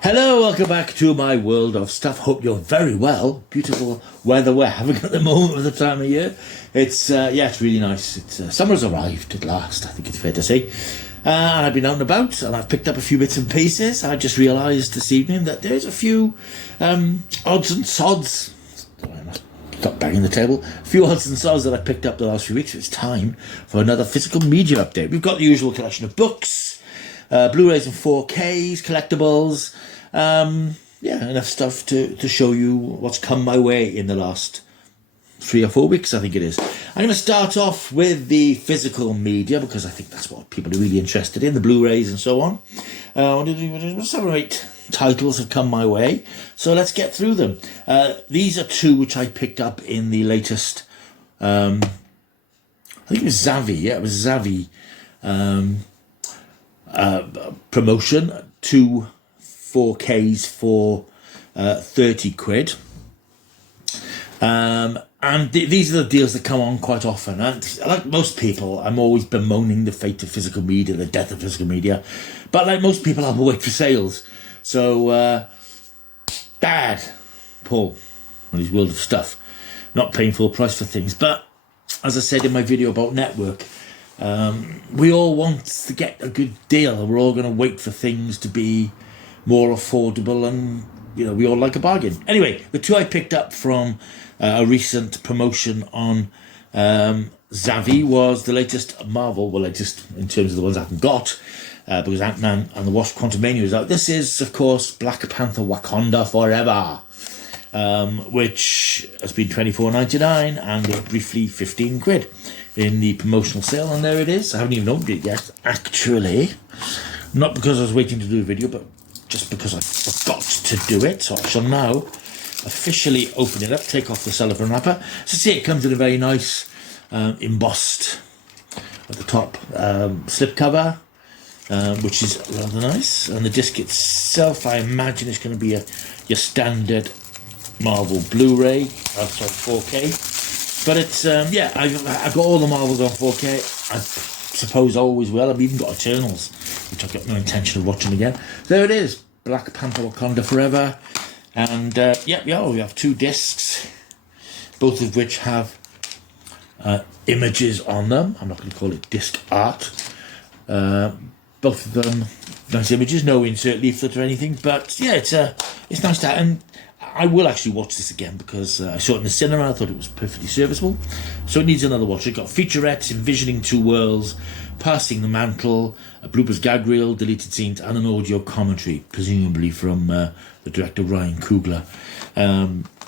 Hello, welcome back to my world of stuff. Hope you're very well. Beautiful weather we're having at the moment of the time of year. It's it's really nice. Summer's arrived at last, I think it's fair to say. And I've been out and about, and I've picked up a few bits and pieces. I just realised this evening that there's a few odds and sods. Stop banging the table. A few odds and sods that I picked up the last few weeks. It's time for another physical media update. We've got the usual collection of books, Blu-rays and 4Ks, collectibles. Enough stuff to show you what's come my way in the last 3 or 4 weeks, I think it is. I'm going to start off with the physical media because I think that's what people are really interested in, the Blu-rays and so on. 7 or 8 titles have come my way, so let's get through them. These are 2 which I picked up in the latest, I think it was Zavi, it was Zavi promotion, 2 4Ks for 30 quid. And these are the deals that come on quite often. And like most people, I'm always bemoaning the fate of physical media, the death of physical media. But like most people, I'll wait for sales. So, bad, Paul, and his world of stuff. Not paying full price for things. But as I said in my video about Network, we all want to get a good deal. We're all going to wait for things to be more affordable, and we all like a bargain. Anyway, the 2 I picked up from a recent promotion on Zavi was the latest Marvel, latest in terms of the ones I haven't got, because Ant-Man and the Wasp: Quantumania is out. This is, of course, Black Panther: Wakanda Forever, which has been $24.99 and briefly 15 quid in the promotional sale, and there it is. I haven't even opened it yet, actually. Not because I was waiting to do a video, but just because I forgot to do it. So I shall now officially open it up, take off the cellophane wrapper. So see, it comes in a very nice embossed at the top slipcover, which is rather nice. And the disc itself, I imagine, is going to be your standard Marvel Blu-ray, 4K. But it's I've got all the Marvels on 4K. I suppose I always will. I've even got Eternals, which I've got no intention of watching again. There it is, Black Panther: Wakanda Forever. And we have 2 discs, both of which have images on them. I'm not going to call it disc art. Both of them nice images, no insert leaflet or anything. But yeah, it's nice to have. And I will actually watch this again because I saw it in the cinema. I thought it was perfectly serviceable. So it needs another watch. It's got featurettes, envisioning 2 worlds, passing the mantle, a bloopers gag reel, deleted scenes, and an audio commentary, presumably from the director Ryan Coogler.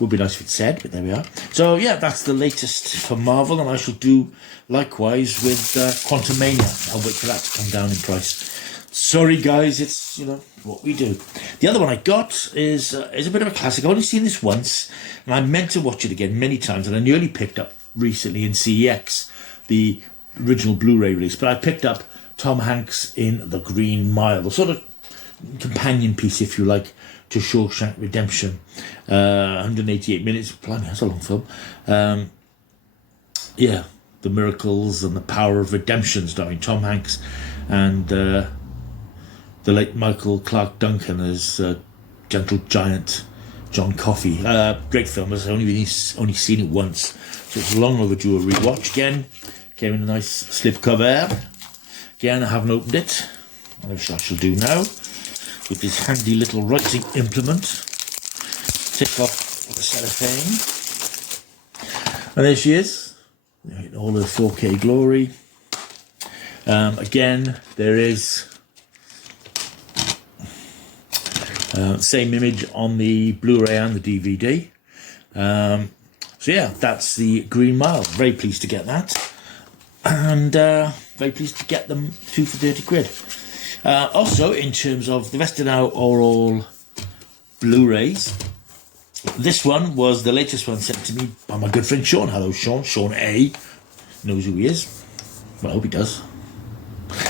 Would be nice if it said, but there we are. So yeah, that's the latest for Marvel, and I shall do likewise with Quantumania. I'll wait for that to come down in price. Sorry guys, it's what we do. The other one I got is a bit of a classic. I've only seen this once, and I meant to watch it again many times, and I nearly picked up recently in CEX the original Blu-ray release, but I picked up Tom Hanks in The Green Mile, the sort of companion piece, if you like, to Shawshank Redemption. 188 minutes. Blimey, that's a long film. The miracles and the power of redemption, starring Tom Hanks and the late Michael Clark Duncan as gentle giant John Coffey. Great film. I've only seen it once, so it's long overdue a rewatch. Again, came in a nice slipcover. Again, I haven't opened it, which I shall do now with this handy little writing implement. Take off the cellophane, and there she is, in all her 4K glory. Again, there is same image on the Blu-ray and the DVD. So yeah, that's the Green Mile. Very pleased to get that, and very pleased to get them 2 for 30 quid. Also, in terms of the rest of now are all Blu-rays. This one was the latest one sent to me by my good friend Sean. Hello Sean. Sean A knows who he is. Well, I hope he does.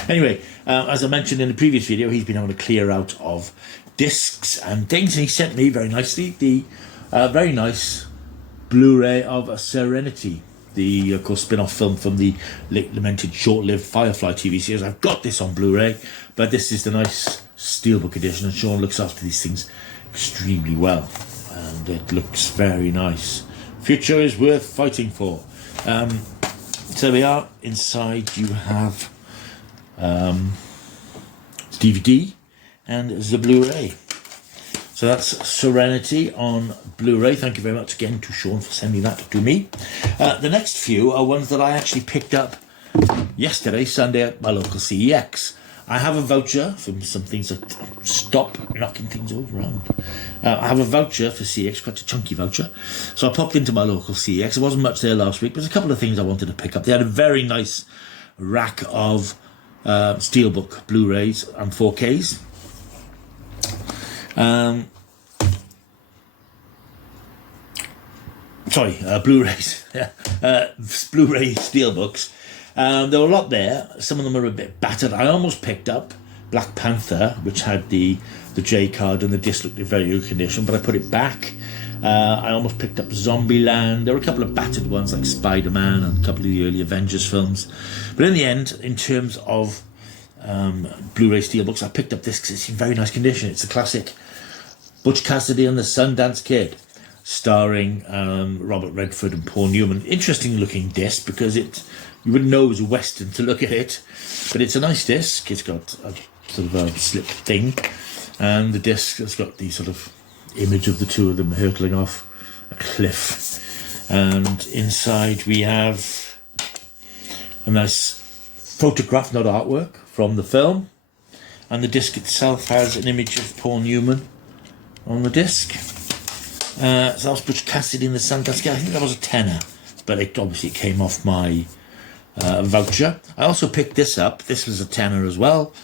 Anyway, as I mentioned in the previous video, he's been having a clear out of discs and things, and he sent me very nicely the very nice Blu-ray of Serenity, the of course spin-off film from the late lamented short-lived Firefly TV series. I've got this on Blu-ray, but this is the nice Steelbook edition, and Sean looks after these things extremely well, and it looks very nice. Future is worth fighting for. So we are. Inside you have DVD and the Blu-ray. So that's Serenity on Blu-ray. Thank you very much again to Sean for sending that to me. The next few are ones that I actually picked up yesterday, Sunday, at my local CEX. I have a voucher for some things that stop knocking things over around. I have a voucher for CEX, quite a chunky voucher. So I popped into my local CEX. There wasn't much there last week, but there's a couple of things I wanted to pick up. They had a very nice rack of Steelbook Blu-rays and 4Ks. Blu-rays. Blu-ray Steelbooks. There were a lot there. Some of them are a bit battered. I almost picked up Black Panther, which had the J card and the disc looked in very good condition, but I put it back. I almost picked up Zombieland. There were a couple of battered ones like Spider-Man and a couple of the early Avengers films. But in the end, in terms of Blu-ray Steelbooks, I picked up this because it's in very nice condition. It's a classic Butch Cassidy and the Sundance Kid, starring Robert Redford and Paul Newman. Interesting looking disc because you wouldn't know it was a Western to look at it, but it's a nice disc. It's got a sort of a slip thing, and the disc has got the sort of image of the two of them hurtling off a cliff. And inside we have a nice photograph, not artwork, from the film, and the disc itself has an image of Paul Newman on the disc. So that was Butch Cassidy in the Sundance Kid. I think that was a tenner, but it obviously came off my voucher. I also picked this up. This was a tenner as well.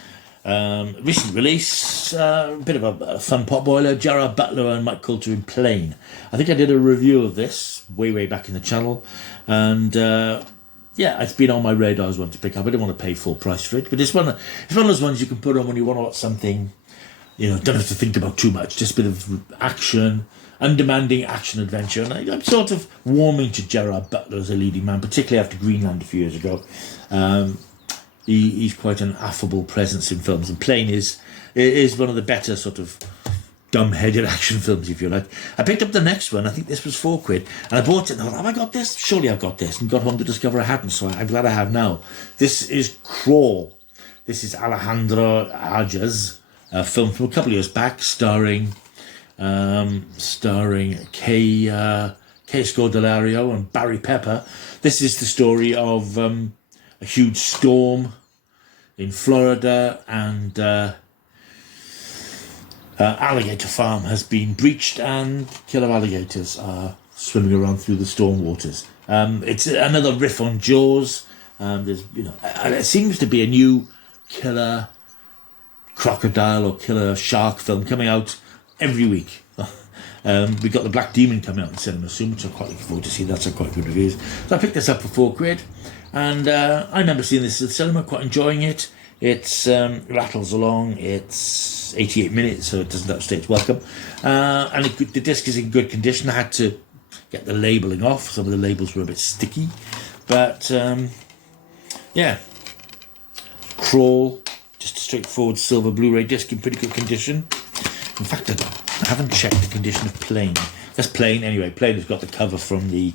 Recent release, a bit of a fun potboiler. Gerard Butler and Mike Coulter in Plane. I think I did a review of this way back in the channel, and yeah, it's been on my radar as one to pick up. I didn't want to pay full price for it, but it's one of those ones you can put on when you want to watch something. Don't have to think about too much. Just a bit of action, undemanding action adventure. And I'm sort of warming to Gerard Butler as a leading man, particularly after Greenland a few years ago. He's quite an affable presence in films, and Plane is one of the better sort of dumb-headed action films, if you like. I picked up the next one. I think this was £4, and I bought it and I thought, have I got this? Surely I've got this, and got home to discover I hadn't, so I'm glad I have now. This is Crawl. This is Alejandro Aja's film from a couple of years back, starring Kay Scodelario and Barry Pepper. This is the story of a huge storm in Florida, and alligator farm has been breached, and killer alligators are swimming around through the storm waters. It's another riff on Jaws. There's it seems to be a new killer crocodile or killer shark film coming out every week. We got The Black Demon coming out in cinema soon, which I'm quite looking forward to see. That's a quite good reviews. So I picked this up for £4, and I remember seeing this at the cinema, quite enjoying it. It rattles along. It's 88 minutes, so it doesn't outstay its welcome. And the disc is in good condition. I had to get the labelling off. Some of the labels were a bit sticky, but yeah. Crawl, just a straightforward silver Blu-ray disc in pretty good condition. In fact, I haven't checked the condition of Plane. That's Plane anyway. Plane has got the cover from the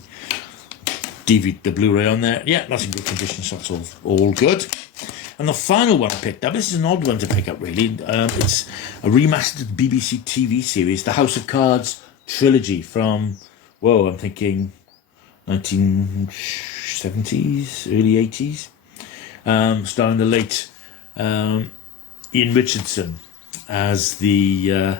DVD, the Blu-ray on there. Yeah, that's in good condition, so that's all good. And the final one I picked up, this is an odd one to pick up really. It's a remastered BBC TV series, the House of Cards trilogy from, I'm thinking 1970s, early 80s. Starring the late Ian Richardson as the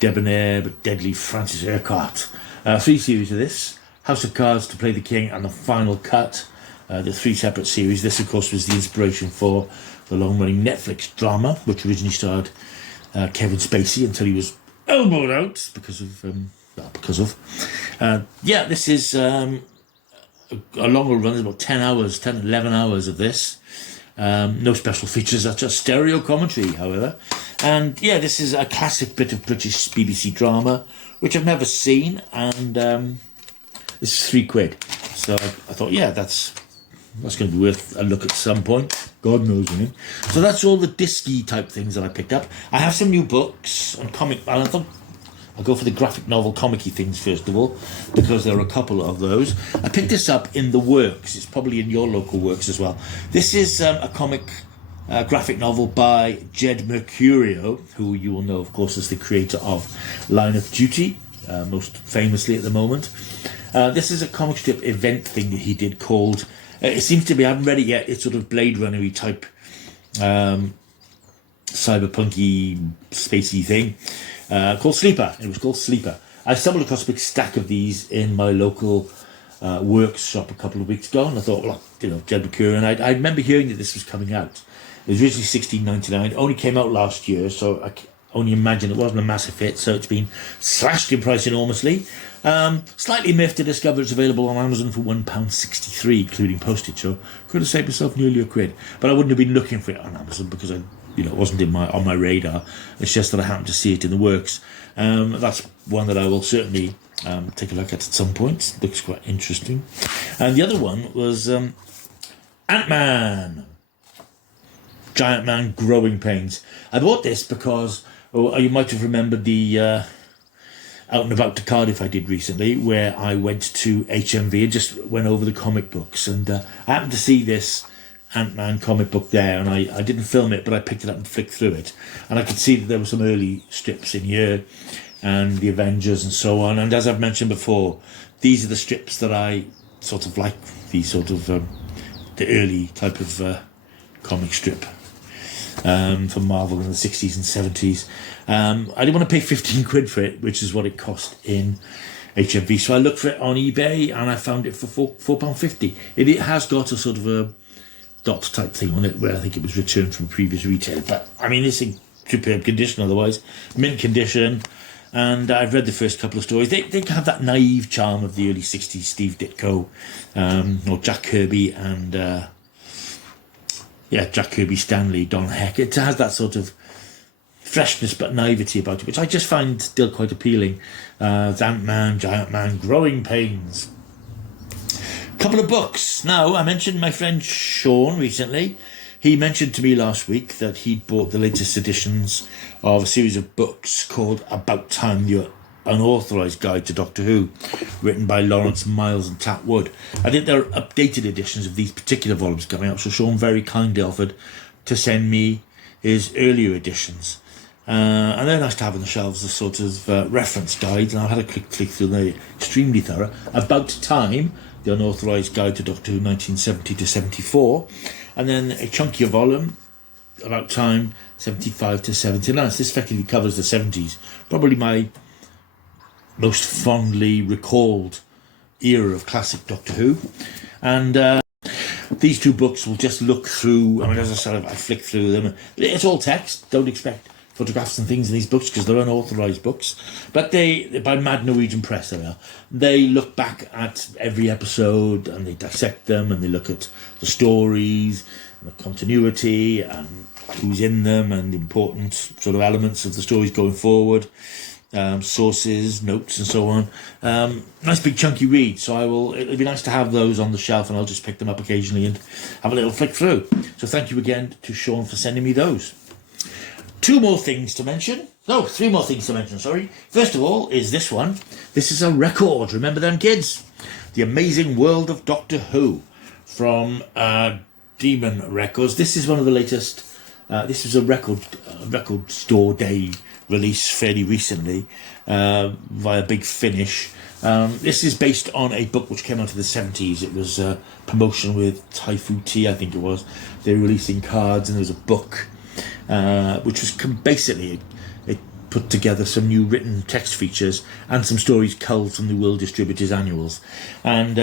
debonair but deadly Francis Urquhart. 3 series of this: House of Cards, To Play the King, and The Final Cut. The 3 separate series. This, of course, was the inspiration for the long-running Netflix drama, which originally starred Kevin Spacey until he was elbowed out because of. This is a longer run. There's about 11 hours of this. No special features, that's just stereo commentary, however. And this is a classic bit of British BBC drama, which I've never seen, and this is £3. So I thought, that's That's going to be worth a look at some point. God knows when. So that's all the disky type things that I picked up. I have some new books and comic. And I thought I'll go for the graphic novel comic-y things first of all, because there are a couple of those. I picked this up in the Works. It's probably in your local Works as well. This is a comic graphic novel by Jed Mercurio, who you will know, of course, as the creator of Line of Duty, most famously at the moment. This is a comic strip event thing that he did called, it seems to be, I haven't read it yet, it's sort of Blade Runner-y type, cyberpunky, spacey thing, called Sleeper. It was called Sleeper. I stumbled across a big stack of these in my local Works shop a couple of weeks ago, and I thought, well, you know, Jed Mercurio, and I remember hearing that this was coming out. It was originally $16.99, only came out last year, so I can only imagine it wasn't a massive hit, so it's been slashed in price enormously. Slightly miffed to discover it's available on Amazon for £1.63, including postage, so could have saved myself nearly £1. But I wouldn't have been looking for it on Amazon because it wasn't on my radar. It's just that I happened to see it in the Works. That's one that I will certainly take a look at some point. Looks quite interesting. And the other one was Ant-Man. Giant Man Growing Pains. I bought this because you might have remembered the Out and About to Cardiff I did recently, where I went to HMV and just went over the comic books, and I happened to see this Ant-Man comic book there, and I didn't film it, but I picked it up and flicked through it, and I could see that there were some early strips in here and the Avengers and so on. And as I've mentioned before, these are the strips that I sort of like, the sort of the early type of comic strip from Marvel in the 60s and 70s. I didn't want to pay 15 quid for it, which is what it cost in HMV. So I looked for it on eBay and I found it for £4.50. It has got a sort of a dot type thing on it where I think it was returned from a previous retailer. But I mean, it's in superb condition otherwise, mint condition. And I've read the first couple of stories. They have that naive charm of the early 60s Steve Ditko, or Jack Kirby and Jack Kirby, Stanley, Don Heck. It has that sort of freshness but naivety about it, which I just find still quite appealing. Ant-Man, Giant Man, Growing Pains. Couple of books. Now, I mentioned my friend Sean recently. He mentioned to me last week that he'd bought the latest editions of a series of books called About Time, the Unauthorised Guide to Doctor Who, written by Lawrence Miles and Tat Wood. I think there are updated editions of these particular volumes coming out, so Sean very kindly offered to send me his earlier editions. And they're nice to have on the shelves as sort of reference guides, and I had a quick click through them. They're extremely thorough. About Time, the Unauthorised Guide to Doctor Who 1970 to 74, and then a chunkier volume, About Time 75 to 79. So this effectively covers the 70s, probably my most fondly recalled era of classic Doctor Who. And these two books will just look through, I mean, as I said, I flick through them. It's all text, don't expect photographs and things in these books because they're unauthorised books. But they're by Mad Norwegian Press, they look back at every episode and they dissect them and they look at the stories and the continuity and who's in them and the important sort of elements of the stories going forward. Sources, notes and so on. Nice big chunky read, so it'll be nice to have those on the shelf and I'll just pick them up occasionally and have a little flick through. So thank you again to Sean for sending me those. Three more things to mention, sorry. First of all is this one. This is a record, remember them kids? The Amazing World of Doctor Who from Demon Records. This is one of the latest, this was a record store day release fairly recently via Big Finish. This is based on a book which came out in the 70s. It was a promotion with Typhoon Tea, I think it was. They were releasing cards and there was a book which was basically, it put together some new written text features and some stories culled from the World Distributors Annuals. And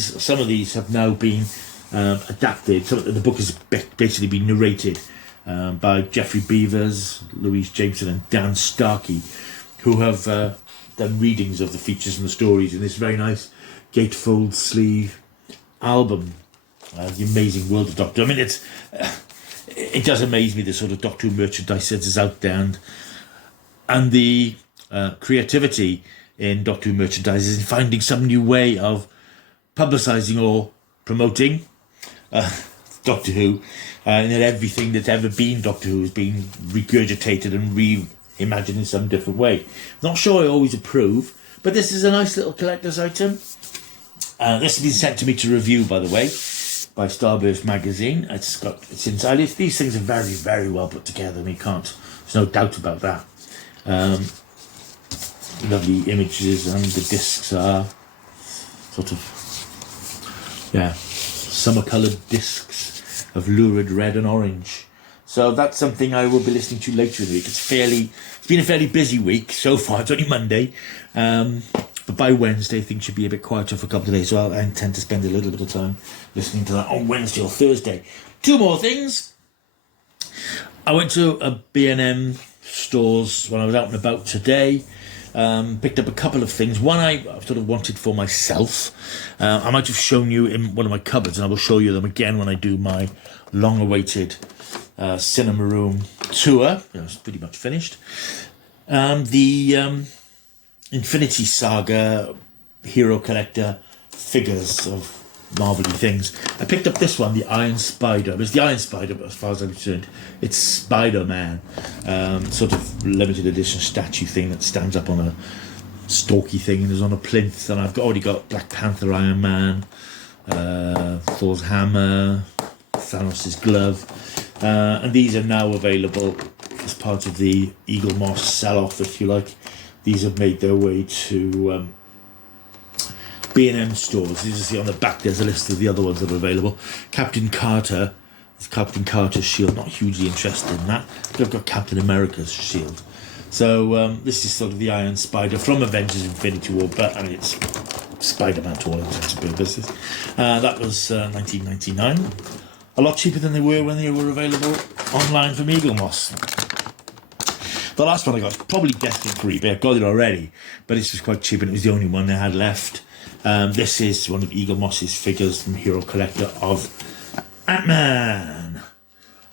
some of these have now been adapted. So the book has basically been narrated by Geoffrey Beavers, Louise Jameson and Dan Starkey, who have done readings of the features and the stories in this very nice gatefold sleeve album, The Amazing World of Doctor. I mean, it does amaze me the sort of Doctor Who merchandise that is out there, and the creativity in Doctor Who merchandise is in finding some new way of publicising or promoting Doctor Who, and that everything that's ever been Doctor Who has been regurgitated and reimagined in some different way. Not sure I always approve, but this is a nice little collector's item. This has been sent to me to review, by the way, by Starburst magazine. It's inside. These things are very, very well put together. There's no doubt about that. Lovely images, and the discs are sort of, summer coloured discs of lurid red and orange. So that's something I will be listening to later in the week. It's been a fairly busy week so far. It's only Monday, but by Wednesday things should be a bit quieter for a couple of days. So I intend to spend a little bit of time listening to that on Wednesday or Thursday. Two more things. I went to a B&M stores when I was out and about today. Picked up a couple of things. One I sort of wanted for myself. I might have shown you in one of my cupboards, and I will show you them again when I do my long-awaited cinema room tour. It's pretty much finished. The Infinity Saga Hero Collector figures of Marvel-y things. I picked up this one, the Iron Spider. It's the Iron Spider, but as far as I'm concerned, it's Spider-Man. Sort of limited edition statue thing that stands up on a stalky thing and is on a plinth. And I've already got Black Panther, Iron Man, Thor's hammer, Thanos' glove. And these are now available as part of the Eagle Moss sell-off, if you like. These have made their way to B&M stores. As you see on the back, there's a list of the other ones that are available. Captain Carter's shield, not hugely interested in that, but I've got Captain America's shield. So this is sort of the Iron Spider from Avengers Infinity War, but I mean it's Spider-Man to all intents and purposes. That was $19.99. A lot cheaper than they were when they were available online from Eagle Moss. The last one I got was probably destined for eBay. I've got it already, but this was quite cheap and it was the only one they had left. This is one of Eagle Moss's figures from Hero Collector of Ant-Man,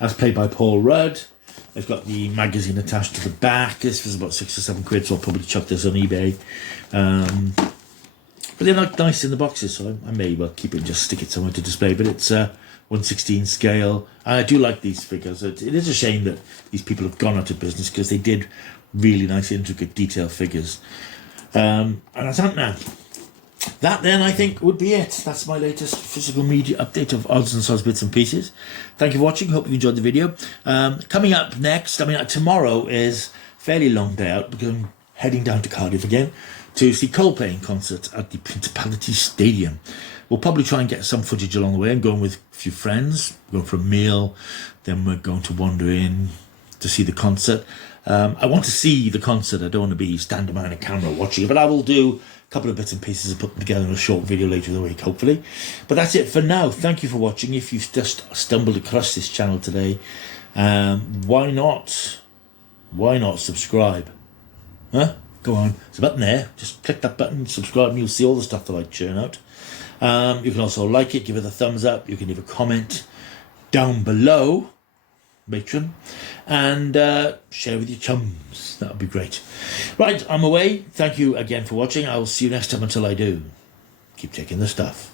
as played by Paul Rudd. I've got the magazine attached to the back. This was about £6 or £7, so I'll probably chuck this on eBay. But they're not nice in the boxes, so I may well keep it and just stick it somewhere to display. But it's 1/16 scale. I do like these figures. It is a shame that these people have gone out of business because they did really nice, intricate, detailed figures. And that's Ant-Man. That then, I think, would be it. That's my latest physical media update of odds and sods, bits and pieces. Thank you for watching. Hope you enjoyed the video. Coming up next, tomorrow is a fairly long day out because I'm heading down to Cardiff again to see Coldplay in concert at the Principality Stadium. We'll probably try and get some footage along the way. I'm going with a few friends. We're going for a meal. Then we're going to wander in to see the concert. I want to see the concert. I don't want to be standing behind a camera watching it, but I will do a couple of bits and pieces and put them together in a short video later in the week, hopefully. But that's it for now. Thank you for watching. If you've just stumbled across this channel today, why not subscribe? Huh? Go on. There's a button there. Just click that button, subscribe, and you'll see all the stuff that I churn out. You can also like it, give it a thumbs up. You can leave a comment down below, matron, and share with your chums. That would be great. Right, I'm away. Thank you again for watching. I will see you next time. Until I do, keep taking the stuff.